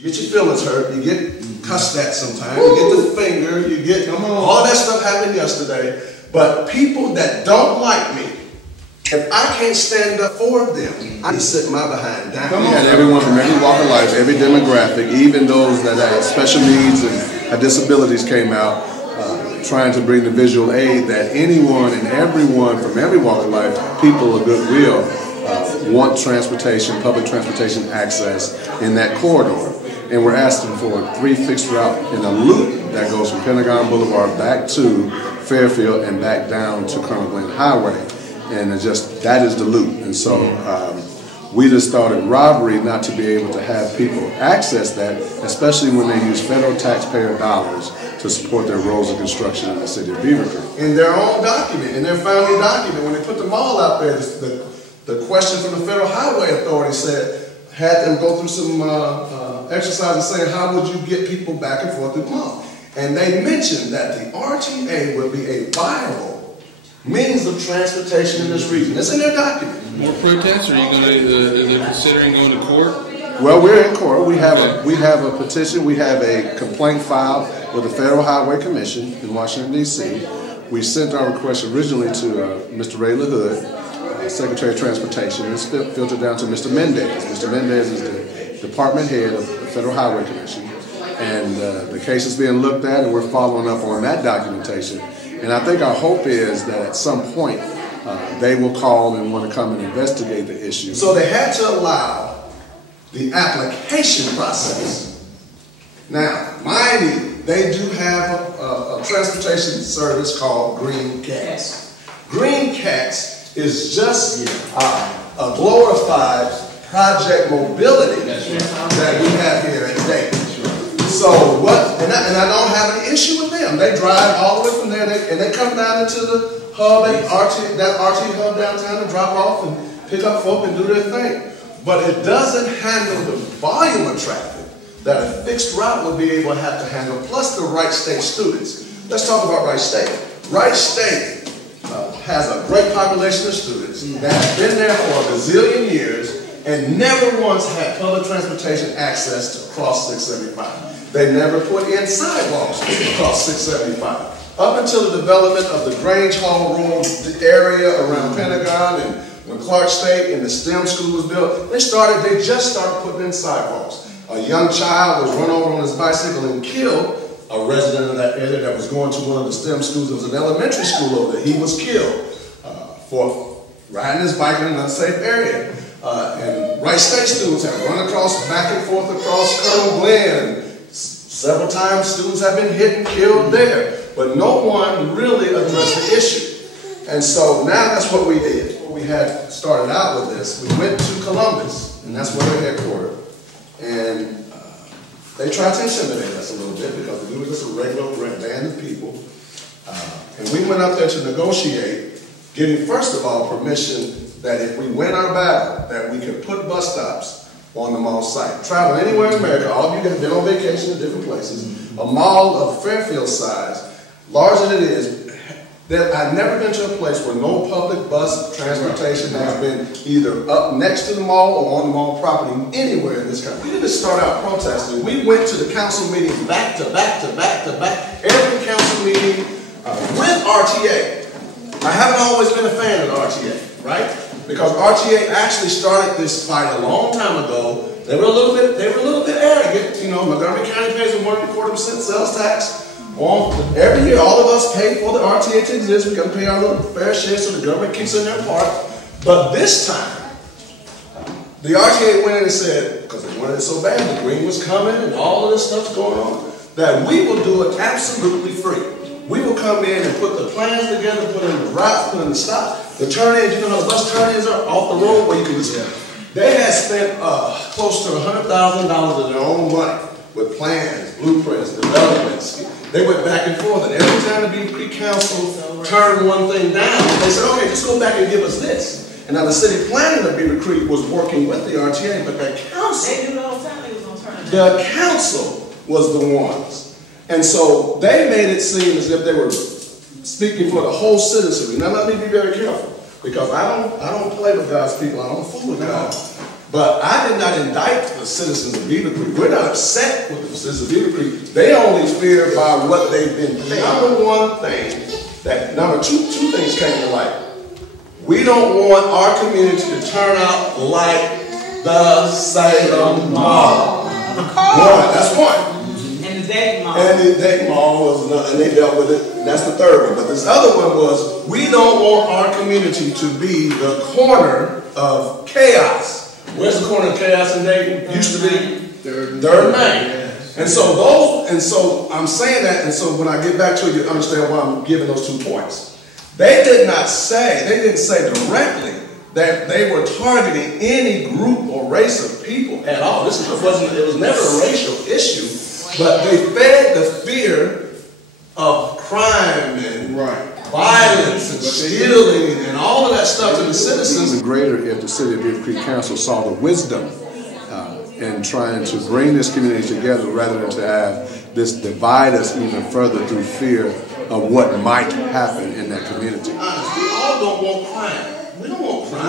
You get your feelings hurt, you get cussed at sometimes, you get the finger, you get all that stuff happened yesterday. But people that don't like me, if I can't stand up for them, I need to sit my behind down. We had everyone from every walk of life, every demographic, even those that have special needs and have disabilities came out, trying to bring the visual aid that anyone and everyone from every walk of life, people of goodwill, want transportation, public transportation access in that corridor. And we're asking for a 3 fixed route in a loop that goes from Pentagon Boulevard back to Fairfield and back down to Colonel Glenn Highway. And it's just, that is the loop. And so we just thought it robbery not to be able to have people access that, especially when they use federal taxpayer dollars to support their roads and construction in the city of Beavercreek. In their own document, in their founding document, when they put the mall out there, the question from the Federal Highway Authority had them go through some exercises saying, how would you get people back and forth through the mall? And they mentioned that the RTA would be a viable means of transportation in this region. It's in their document. More protests? Are you going to? Are they considering going to court? Well, we're in court. We have a petition. We have a complaint filed with the Federal Highway Commission in Washington D.C. We sent our request originally to Mr. Ray LaHood, Secretary of Transportation, and it's filtered down to Mr. Mendez. Mr. Mendez is the department head of the Federal Highway Commission, and the case is being looked at, and we're following up on that documentation. And I think our hope is that at some point they will call and want to come and investigate the issue. So they had to allow the application process. Now, mind you, they do have a transportation service called Green Cats. Green Cats is just a glorified project mobility that we have here at Dayton. So what, and I don't have an issue with them. They drive all the way from there and they come down into the hub, that RT hub downtown and drop off and pick up folk and do their thing. But it doesn't handle the volume of traffic that a fixed route would be able to have to handle, plus the Wright State students. Let's talk about Wright State. Wright State has a great population of students that have been there for a gazillion years and never once had public transportation access to cross 675. They never put in sidewalks across 675. Up until the development of the Grange Hall Road area around Pentagon, and when Clark State and the STEM school was built, they just started putting in sidewalks. A young child was run over on his bicycle and killed. A resident of that area that was going to one of the STEM schools, it was an elementary school over there, he was killed for riding his bike in an unsafe area. And Wright State students have run back and forth across Colonel Glenn. Several times students have been hit and killed there, but no one really addressed the issue. And so now that's what we did. We had started out with this. We went to Columbus, and that's where they're headquartered. And they tried to intimidate us a little bit because we were just a regular band of people. And we went up there to negotiate, getting first of all permission that if we win our battle, that we could put bus stops on the mall site. Travel anywhere in America, all of you have been on vacation in different places. A mall of Fairfield size, large as it is, I've never been to a place where no public bus transportation has been either up next to the mall or on the mall property anywhere in this country. We didn't start out protesting. We went to the council meetings back to back to back to back, every council meeting with RTA. I haven't always been a fan of the RTA, right? Because RTA actually started this fight a long time ago. They were a little bit arrogant. You know, Montgomery County pays a 1.25% sales tax. Every year, all of us pay for the RTA to exist. We got to pay our little fair share so the government kicks in their part. But this time, the RTA went in and said, because they wanted it so bad, the green was coming and all of this stuff's going on, that we will do it absolutely free. We will come in and put the plans together, put in the routes, put in the stops. The turn-ins, you know how the bus turn-ins are off the road where you can just, they had spent close to $100,000 of their own money with plans, blueprints, developments. They went back and forth, and every time the Beavercreek Council turned one thing down, they said, okay, just go back and give us this. And now the city planning of Beavercreek was working with the RTA, but the council, they knew the whole time they was going to turn it down. The council was the ones. And so they made it seem as if they were speaking for the whole citizenry. Now let me be very careful, because I don't play with God's people. I don't fool with God. But I did not indict the citizens of Beavercreek. We're not upset with the citizens of Beavercreek. They only fear by what they've been paid. Number two things came to light. We don't want our community to turn out like the Salem Mall. That's one. And the Dayton Mall. And the Dayton Mall was another, and they dealt with it. That's the third one. But this other one was, we don't want our community to be the corner of chaos. Where's the corner of chaos in Dayton? Used to be Third Main. And so I'm saying that, and so when I get back to it, you understand why I'm giving those 2 points. They didn't say directly that they were targeting any group or race of people at all. It was never a racial issue, but they fed the fear of crime and violence and stealing and all of that stuff to the citizens. Even greater if the City of Beavercreek Council saw the wisdom in trying to bring this community together rather than to have this divide us even further through fear of what might happen in that community. We all don't want crime. We don't want crime.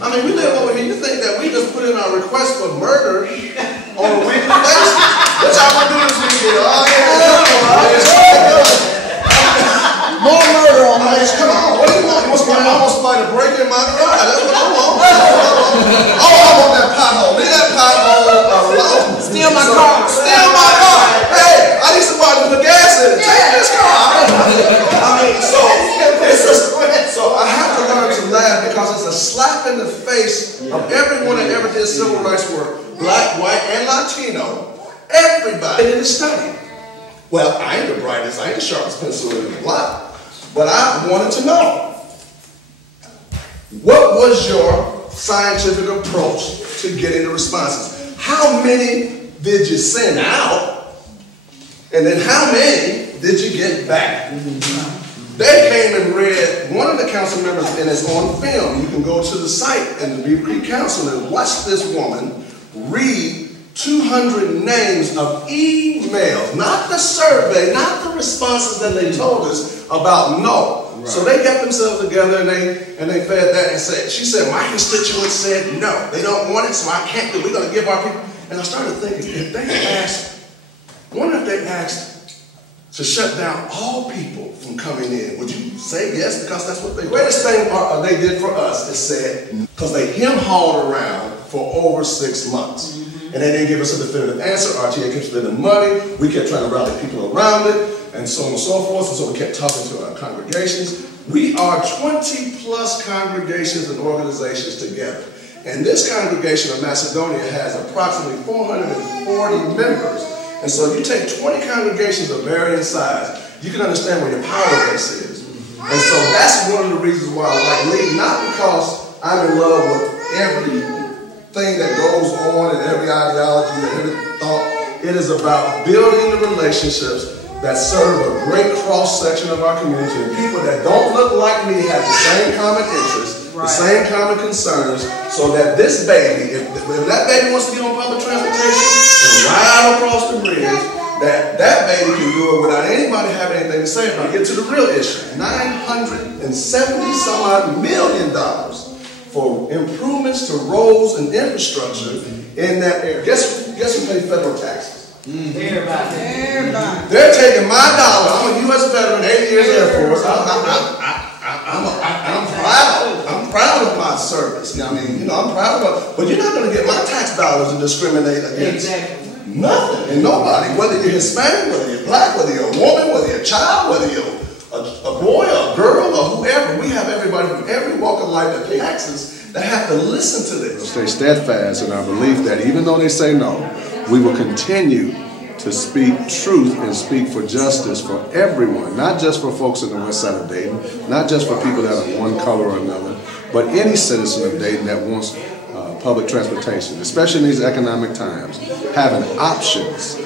I mean, we live over here. You think that we just put in our request for murder on a weekly basis? What y'all gonna do this weekend? More murder on my Come on, what do you want? I want somebody to break in my garage. That's what I want. Oh, I want that pothole. Leave that pothole alone. Steal my car. Steal my car. Hey, I need somebody to put gas in it. Take this car. I mean, so I have to learn to laugh because it's a slap in the face of everyone that ever did civil rights work, black, white, and Latino. Everybody did a study. Well, I ain't the brightest, I ain't the sharpest pencil in the block. But I wanted to know, what was your scientific approach to getting the responses? How many did you send out? And then how many did you get back? They came and read, one of the council members, and it's on film. You can go to the site in the Beavercreek Council and watch this woman read 200 names of emails, not the survey, not the responses that they told us about no. Right. So they got themselves together and they fed that and said, she said, my constituents said no, they don't want it, so I can't do it. We're going to give our people. And I started thinking, if they asked, wonder if they asked to shut down all people from coming in, would you say yes? Because that's what the greatest thing they did for us is said, because they hem-hauled around for over 6 months. And they didn't give us a definitive answer. RTA kept spending money. We kept trying to rally people around it, and so on and so forth. And so we kept talking to our congregations. We are 20+ congregations and organizations together. And this congregation of Macedonia has approximately 440 members. And so if you take 20 congregations of varying size, you can understand where your power base is. And so that's one of the reasons why I like L.E.A.D, not because I'm in love with every thing that goes on and every ideology and every thought. It is about building the relationships that serve a great cross-section of our community, and people that don't look like me have the same common interests, the same common concerns, so that this baby, if that baby wants to get on public transportation and ride across the bridge, that baby can do it without anybody having anything to say about it. Get to the real issue. $970 some odd million for improvements to roads and infrastructure in that area. Guess who pays federal taxes? Everybody. They're taking my dollar. I'm a U.S. veteran, 8 years Air Force. I'm proud of my service. I mean, I'm proud of it. But you're not going to get my tax dollars and discriminate against nothing and nobody. Whether you're Hispanic, whether you're black, whether you're a woman, whether you're a child, whether you're a boy, a girl, or whoever. We have everybody from every walk of life that pay taxes that have to listen to this. Stay steadfast in our belief that even though they say no, we will continue to speak truth and speak for justice for everyone, not just for folks in the west side of Dayton, not just for people that are one color or another, but any citizen of Dayton that wants public transportation, especially in these economic times. Having options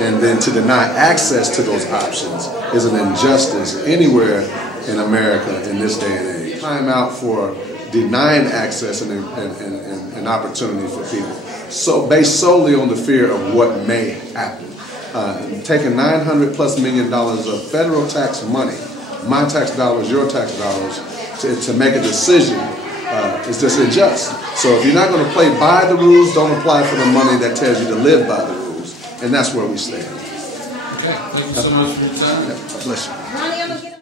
and then to deny access to those options is an injustice anywhere in America in this day and age. Time out for denying access and opportunity for people, so based solely on the fear of what may happen. Taking $900+ million of federal tax money, my tax dollars, your tax dollars, to make a decision is just unjust. So if you're not going to play by the rules, don't apply for the money that tells you to live by the rules. And that's where we stand. Okay, thank you so much for your time. Yeah, bless you. Ronnie, I'm gonna get